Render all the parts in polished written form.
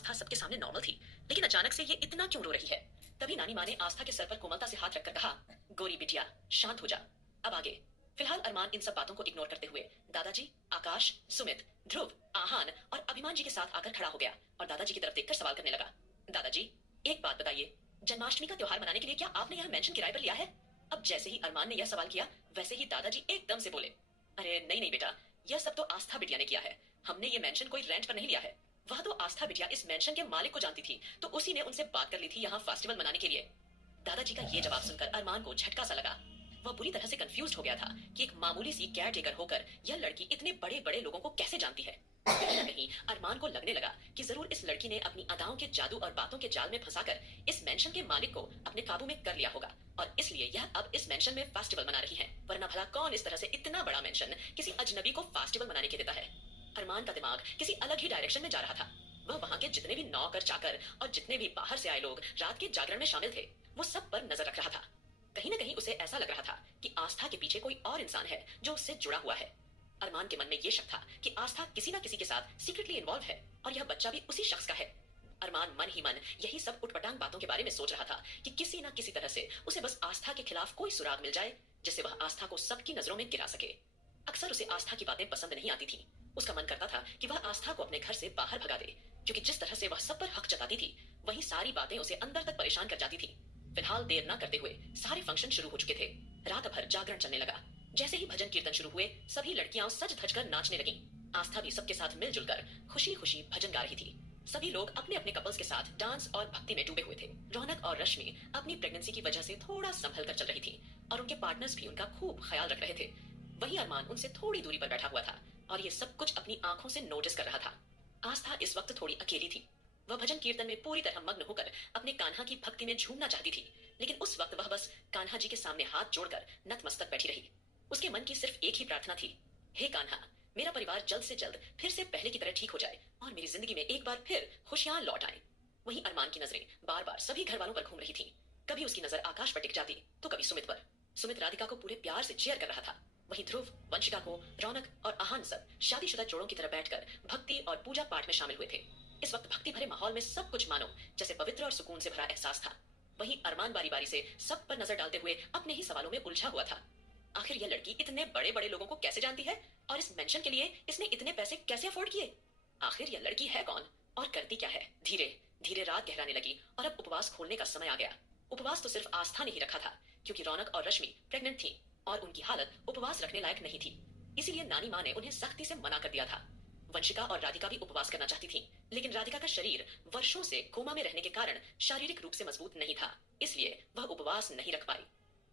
आस्था सबके सामने नॉर्मल थी, लेकिन अचानक से ये इतना क्यों रो रही है? तभी नानी माँ ने आस्था के सर पर कोमलता से हाथ रखकर कहा, गोरी बिटिया, शांत हो जा। अब आगे। फिलहाल अरमान इन सब बातों को इग्नोर करते हुए दादाजी, आकाश, सुमित, ध्रुव, आहान और अभिमान जी के साथ आकर खड़ा हो गया और दादाजी की तरफ देखकर सवाल करने लगा। दादाजी, एक बात बताइए, जन्माष्टमी का त्योहार मनाने के लिए क्या आपने यह मेंशन किराए पर लिया है? अब जैसे ही अरमान ने यह सवाल किया, वैसे ही दादाजी एकदम से बोले, अरे नहीं नहीं बेटा, यह सब तो आस्था बिटिया ने किया है। हमने ये मेंशन कोई रेंट पर नहीं लिया है। वह तो आस्था बिटिया इस मेंशन के मालिक को जानती थी, तो उसी ने उनसे बात कर ली थी यहाँ फेस्टिवल मनाने के लिए। दादाजी का ये जवाब सुनकर अरमान को झटका सा लगा। वह बुरी तरह से कंफ्यूज हो गया था कि एक मामूली सी केयर टेकर होकर यह लड़की इतने बड़े बड़े लोगों को कैसे जानती है। कहीं न कहीं अरमान को लगने लगा कि जरूर इस लड़की ने अपनी अदाओं के जादू और बातों के जाल में फंसाकर इस मेंशन के मालिक को अपने काबू में कर लिया होगा और इसलिए यह अब इस मेंशन में फेस्टिवल मना रही है। वरना भला कौन इस तरह से इतना बड़ा मेंशन किसी अजनबी को फेस्टिवल मनाने के देता है? अरमान का दिमाग किसी अलग ही डायरेक्शन में जा रहा था। वह वहां के जितने भी नौकर चाकर और जितने भी बाहर से आए लोग रात के जागरण में शामिल थे, वो सब पर नजर रख रहा था। कहीं ना कहीं उसे ऐसा लग रहा था कि आस्था के पीछे कोई और इंसान है जो उससे जुड़ा हुआ है। अरमान के मन में यह शक था कि आस्था किसी ना किसी के साथ सीक्रेटली इन्वॉल्व है और यह बच्चा भी उसी शख्स का है। अरमान मन ही मन यही सब उटपटांग बातों के बारे में सोच रहा था कि किसी ना किसी तरह से उसे बस आस्था के खिलाफ कोई सुराग मिल जाए जिससे वह आस्था को सबकी नजरों में गिरा सके। अक्सर उसे आस्था की बातें पसंद नहीं आती थी। उसका मन करता था कि वह आस्था को अपने घर से बाहर भगा दे, क्योंकि जिस तरह से वह सब पर हक जताती थी, वही सारी बातें उसे अंदर तक परेशान कर जाती थी। फिलहाल देर न करते हुए सारे फंक्शन शुरू हो चुके थे। रात भर जागरण चलने लगा। जैसे ही भजन कीर्तन शुरू हुए, सभी लड़कियां सज धज कर नाचने लगीं। आस्था भी सबके साथ मिलजुल कर खुशी खुशी भजन गा रही थी। सभी लोग अपने अपने कपल्स के साथ डांस और भक्ति में डूबे हुए थे। रौनक और रश्मि अपनी प्रेगनेंसी की वजह से थोड़ा संभल कर चल रही थी और उनके पार्टनर्स भी उनका खूब ख्याल रख रहे थे। वहीं अरमान उनसे थोड़ी दूरी पर बैठा हुआ था और ये सब कुछ अपनी आंखों से नोटिस कर रहा था। आस्था इस वक्त थोड़ी अकेली थी। वह भजन कीर्तन में पूरी तरह मग्न होकर अपने कान्हा की भक्ति में झूमना चाहती थी, लेकिन उस वक्त वह बस कान्हा जी के सामने हाथ जोड़कर नतमस्तक बैठी रही। उसके मन की सिर्फ एक ही प्रार्थना थी, हे कान्हा, मेरा परिवार जल्द से जल्द फिर से पहले की तरह ठीक हो जाए और मेरी जिंदगी में एक बार फिर खुशियां लौट आए। वहीं अरमान की नजरें बार बार सभी घर वालों पर घूम रही थी। कभी उसकी नजर आकाश पर टिक जाती तो कभी सुमित पर। सुमित राधिका को पूरे प्यार से चेयर कर रहा था। वहीं ध्रुव, वंशिका को, रौनक और आहान सब शादीशुदा जोड़ों की तरह बैठकर भक्ति और पूजा पाठ में शामिल हुए थे। इस वक्त भक्ति भरे माहौल में सब कुछ मानो जैसे पवित्र और सुकून से भरा एहसास था। वहीं अरमान बारी बारी से सब पर नजर डालते हुए अपने ही सवालों में उलझा हुआ था। आखिर यह लड़की इतने बड़े बड़े लोगों को कैसे जानती है और इस मेंशन के लिए इसने इतने पैसे कैसे अफोर्ड किए? आखिर यह लड़की है कौन और करती क्या है? धीरे धीरे रात गहराने लगी और अब उपवास खोलने का समय आ गया। उपवास तो सिर्फ आस्था ने ही रखा था, क्योंकि रौनक और रश्मि प्रेग्नेंट थी और उनकी हालत उपवास रखने लायक नहीं थी। इसीलिए नानी माँ ने उन्हें सख्ती से मना कर दिया था। वंशिका और राधिका भी उपवास करना चाहती थी, लेकिन राधिका का शरीर वर्षों से कोमा में रहने के कारण शारीरिक रूप से मजबूत नहीं था, इसलिए वह उपवास नहीं रख पाई।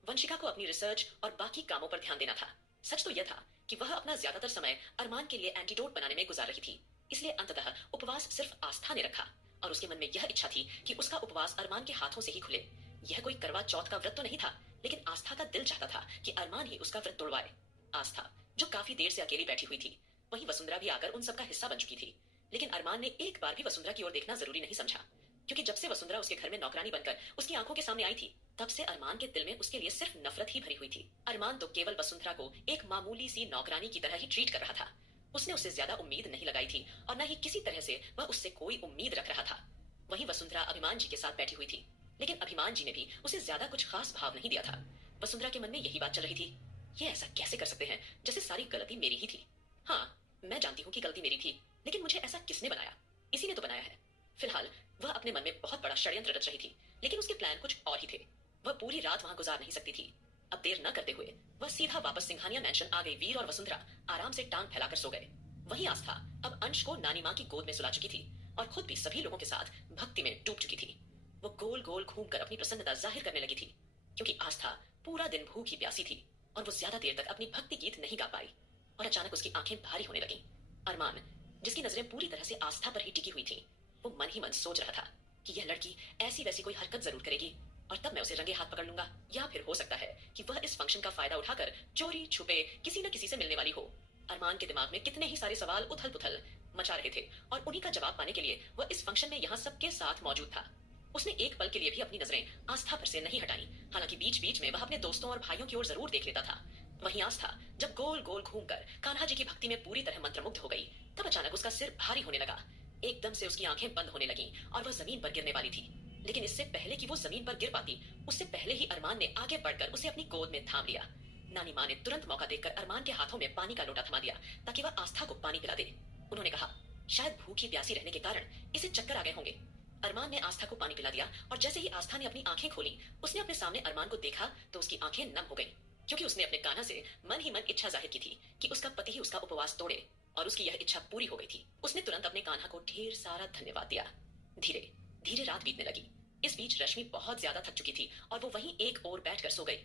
वंशिका को अपनी रिसर्च और बाकी कामों पर ध्यान देना था। सच तो यह था कि वह अपना ज्यादातर समय अरमान के लिए एंटीडोट बनाने में गुजार रही थी, इसलिए अंततः उपवास सिर्फ आस्था ने रखा और उसके मन में यह इच्छा थी कि उसका उपवास अरमान के हाथों से ही खुले। यह कोई करवा चौथ का व्रत तो नहीं था, लेकिन आस्था का दिल चाहता था कि अरमान ही उसका व्रत तोड़वाए। आस्था जो काफी देर से अकेली बैठी हुई थी, वहीं वसुंधरा भी आकर उन सबका हिस्सा बन चुकी थी, लेकिन अरमान ने एक बार भी वसुंधरा की ओर देखना जरूरी नहीं समझा, क्योंकि जब से वसुंधरा उसके घर में नौकरानी बनकर उसकी आंखों के सामने आई थी, तब से अरमान के दिल में उसके लिए सिर्फ नफरत ही भरी हुई थी। अरमान तो केवल वसुंधरा को एक मामूली सी नौकरानी की तरह ही ट्रीट कर रहा था। उसने उससे ज्यादा उम्मीद नहीं लगाई थी और न ही किसी तरह से वह उससे कोई उम्मीद रख रहा था। वहीं वसुंधरा अभिमान जी के साथ बैठी हुई थी, लेकिन अभिमान जी ने भी उसे ज्यादा कुछ खास भाव नहीं दिया था। वसुंधरा के मन में यही बात चल रही थी, ये ऐसा कैसे कर सकते हैं जैसे सारी गलती मेरी ही थी। हाँ, मैं जानती हूँ कि गलती मेरी थी, लेकिन मुझे ऐसा किसने बनाया? इसी ने तो बनाया है। फिलहाल वह अपने मन में बहुत बड़ा षड्यंत्र रच रही थी, लेकिन उसके प्लान कुछ और ही थे। वह पूरी रात वहां गुजार नहीं सकती थी। अब देर न करते हुए वह सीधा वापस सिंघानिया मैंशन आ गई। वीर और वसुंधरा आराम से टांग फैलाकर सो गए। वहीं आस्था अब अंश को नानी माँ की गोद में सुला चुकी थी और खुद भी सभी लोगों के साथ भक्ति में डूब चुकी थी। वो गोल गोल घूमकर अपनी प्रसन्नता जाहिर करने लगी थी, क्योंकि आस्था पूरा दिन भूखी प्यासी थी और वो ज्यादा देर तक अपनी भक्ति गीत नहीं गा पाई। और अचानक उसकी आंखें भारी होने लगीं। अरमान, जिसकी नजरें पूरी तरह से आस्था पर ही टिकी हुई थी, वो मन ही मन सोच रहा था कि यह लड़की ऐसी वैसी कोई हरकत जरूर करेगी और तब मैं उसे रंगे हाथ पकड़ लूंगा, या फिर हो सकता है कि वह इस फंक्शन का फायदा उठाकर चोरी छुपे किसी न किसी से मिलने वाली हो। अरमान के दिमाग में कितने ही सारे सवाल उथल पुथल मचा रहे थे और उन्हीं का जवाब पाने के लिए वह इस फंक्शन में यहाँ सबके साथ मौजूद था। उसने एक पल के लिए भी अपनी नजरें आस्था पर से नहीं हटाई। हालांकि बीच बीच में वह अपने दोस्तों और भाइयों की ओर जरूर देख लेता था। वहीं आस्था जब गोल गोल घूमकर कान्हा जी की भक्ति में पूरी तरह मंत्रमुग्ध हो गई, तब अचानक उसका सिर भारी होने लगा। एकदम से उसकी आंखें बंद होने लगीं और वह जमीन पर गिरने वाली थी। लेकिन इससे पहले कि वो जमीन पर गिर पाती, उससे पहले ही अरमान ने आगे बढ़कर उसे अपनी गोद में थाम लिया। नानी माँ ने तुरंत मौका देखकर अरमान के हाथों में पानी का लोटा थमा दिया ताकि वह आस्था को पानी पिला दे। उन्होंने कहा, शायद भूखी प्यासी रहने के कारण इसे चक्कर आ गए होंगे। अरमान ने आस्था को पानी पिला दिया और जैसे ही आस्था ने अपनी आंखें खोली, उसने अपने सामने अरमान को देखा तो उसकी आंखें नम हो गईं, क्योंकि उसने अपने कान्हा से मन ही मन इच्छा जाहिर की थी कि उसका पति ही उसका उपवास तोड़े, और उसकी यह इच्छा पूरी हो गई थी। उसने तुरंत अपने कान्हा को ढेर सारा धन्यवाद दिया। धीरे धीरे रात बीतने लगी। इस बीच रश्मि बहुत ज्यादा थक चुकी थी और वो वहीं एक ओर बैठकर सो गई।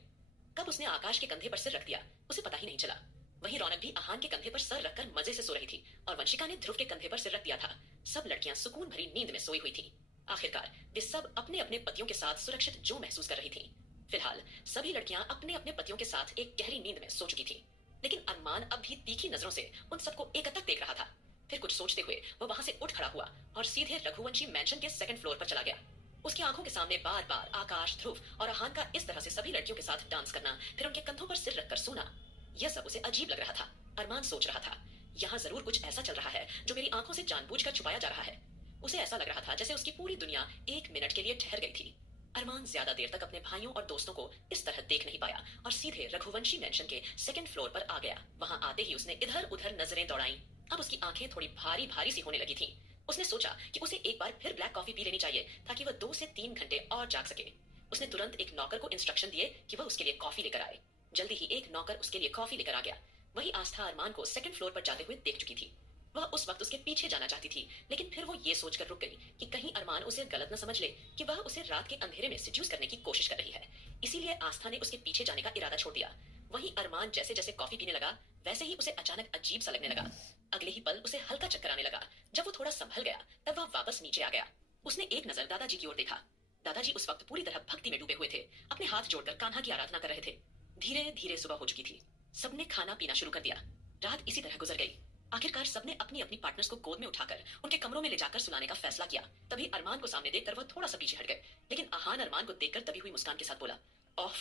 कब उसने आकाश के कंधे पर सिर रख दिया, उसे पता ही नहीं चला। वहीं रौनक भी आहान के कंधे पर सर रखकर मजे से सो रही थी और वंशिका ने ध्रुव के कंधे पर सिर रख दिया था। सब लड़कियां सुकून भरी नींद में सोई हुई थी। आखिरकार वे सब अपने अपने पतियों के साथ सुरक्षित जो महसूस कर रही थी। फिलहाल सभी लड़कियां अपने अपने पतियों के साथ एक गहरी नींद में सो चुकी थी। लेकिन अरमान अब भी तीखी नजरों से उन सबको एकटक देख रहा था। फिर कुछ सोचते हुए वह वहां से उठ खड़ा हुआ और सीधे रघुवंशी मैंशन के सेकंड फ्लोर पर चला गया। उसकी आंखों के सामने बार बार आकाश, ध्रुव और आहान का इस तरह से सभी लड़कियों के साथ डांस करना, फिर उनके कंधों पर सिर रखकर सोना, यह सब उसे अजीब लग रहा था। अरमान सोच रहा था, यहाँ जरूर कुछ ऐसा चल रहा है जो मेरी आंखों से जानबूझकर छुपाया जा रहा है। उसे ऐसा लग रहा था जैसे उसकी पूरी दुनिया एक मिनट के लिए ठहर गई थी। अरमान ज्यादा देर तक अपने भाइयों और दोस्तों को इस तरह देख नहीं पाया और सीधे रघुवंशी मैंशन के सेकंड फ्लोर पर आ गया। वहां आते ही उसने इधर उधर नजरें दौड़ाई। अब उसकी आंखें थोड़ी भारी भारी सी होने लगी थीं। उसने सोचा कि उसे एक बार फिर ब्लैक कॉफी पी लेनी चाहिए ताकि वह 2 से 3 घंटे और जाग सके। उसने तुरंत एक नौकर को इंस्ट्रक्शन दिए कि वह उसके लिए कॉफी लेकर आए। जल्दी ही एक नौकर उसके लिए कॉफी लेकर आ गया। वही आस्था अरमान को सेकंड फ्लोर पर जाते हुए देख चुकी थी। वह उस वक्त उसके पीछे जाना चाहती थी, लेकिन फिर वो ये सोचकर रुक गई कि कहीं अरमान उसे गलत न समझ ले कि वह उसे रात के अंधेरे में सिड्यूस करने की कोशिश कर रही है। इसीलिए आस्था ने उसके पीछे जाने का इरादा छोड़ दिया। वहीं अरमान जैसे जैसे कॉफी पीने लगा, वैसे ही उसे अचानक अजीब सा लगने लगा। अगले ही पल उसे हल्का चक्कर आने लगा। जब वो थोड़ा संभल गया, तब वह वापस नीचे आ गया। उसने एक नजर दादाजी की ओर देखा। दादाजी उस वक्त पूरी तरह भक्ति में डूबे हुए थे, अपने हाथ जोड़कर कान्हा की आराधना कर रहे थे। धीरे धीरे सुबह हो चुकी थी। सबने खाना पीना शुरू कर दिया। रात इसी तरह गुजर गई। आखिरकार सबने अपनी अपनी पार्टनर्स को गोद में उठाकर उनके कमरों में ले जाकर सुलाने का फैसला किया। तभी अरमान को सामने देखकर वह थोड़ा सा पीछे हट गए, लेकिन आहान अरमान को देखकर तभी हुई मुस्कान के साथ बोला, ओफ,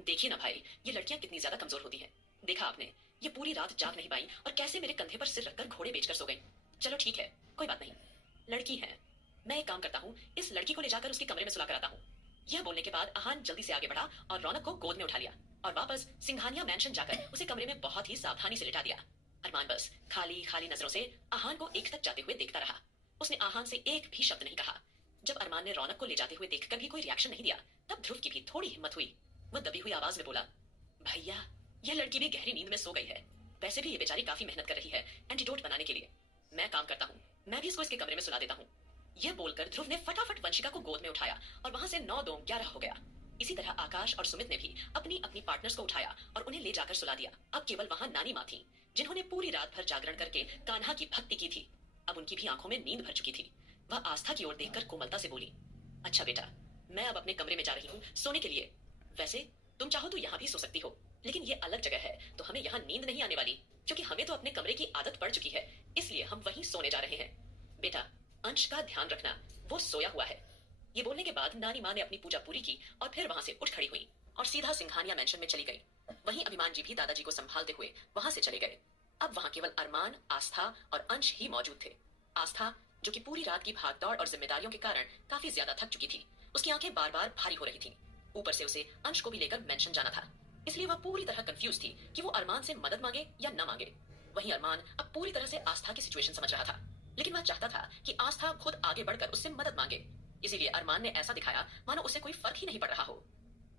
देखिए ना भाई, ये लड़कियां कितनी ज्यादा कमजोर होती हैं। देखा आपने, ये पूरी रात जाग नहीं पाई और कैसे मेरे कंधे पर सिर रखकर घोड़े बेचकर सो गई। चलो ठीक है, कोई बात नहीं, लड़की है। मैं एक काम करता हूँ, इस लड़की को ले जाकर उसके कमरे में सुला कर आता हूँ। यह बोलने के बाद आहान जल्दी से आगे बढ़ा और रौनक को गोद में उठा लिया और वापस सिंघानिया मैंशन जाकर उसे कमरे में बहुत ही सावधानी से लिटा दिया। अरमान बस खाली खाली नजरों से आहान को एक तक जाते हुए देखता रहा। उसने आहान से एक भी शब्द नहीं कहा। जब अरमान ने रौनक को ले जाते हुए देखकर भी कोई रिएक्शन नहीं दिया, तब ध्रुव की भी थोड़ी हिम्मत हुई। वह दबी हुई आवाज में बोला, भैया, यह लड़की भी गहरी नींद में सो गई है। वैसे भी ये बेचारी काफी मेहनत कर रही है एंटीडोट बनाने के लिए। मैं काम करता हूँ, मैं भी इसको इसके कमरे में सुला देता हूँ। यह बोलकर ध्रुव ने फटाफट वंशिका को गोद में उठाया और वहां से 9 2 11 हो गया। इसी तरह आकाश और सुमित ने भी अपनी अपनी पार्टनर्स को उठाया और उन्हें ले जाकर सुला दिया। अब केवल वहां नानी माँ थी, जिन्होंने पूरी रात भर जागरण करके कान्हा की भक्ति की थी। अब उनकी भी आंखों में नींद भर चुकी थी। वह आस्था की ओर देखकर कोमलता से बोली, अच्छा बेटा, मैं अब अपने कमरे में जा रही हूँ सोने के लिए। वैसे तुम चाहो तो यहाँ भी सो सकती हो, लेकिन ये अलग जगह है तो हमें यहाँ नींद नहीं आने वाली, क्योंकि हमें तो अपने कमरे की आदत पड़ चुकी है, इसलिए हम वहीं सोने जा रहे हैं। बेटा, अंश का ध्यान रखना, वो सोया हुआ है। ये बोलने के बाद नानी माँ ने अपनी पूजा पूरी की और फिर वहां से उठ खड़ी हुई और सीधा सिंघानिया मैंशन में चली गई। वहीं अभिमान जी भी दादाजी को संभालते हुए वहां से चले गए। अब वहां केवल अरमान, आस्था और अंश ही मौजूद थे। आस्था, जो कि पूरी रात की भागदौड़ और जिम्मेदारियों के कारण काफी ज्यादा थक चुकी थी, उसकी आंखें बार बार भारी हो रही थी। ऊपर से उसे अंश को भी लेकर मैंशन जाना था, इसलिए वह पूरी तरह कंफ्यूज थी कि वो अरमान से मदद मांगे या न मांगे। वहीं अरमान अब पूरी तरह से आस्था की सिचुएशन समझ रहा था, लेकिन वह चाहता था कि आस्था खुद आगे बढ़कर उससे मदद मांगे। इसीलिए अरमान ने ऐसा दिखाया मानो उसे कोई फर्क ही नहीं पड़ रहा हो।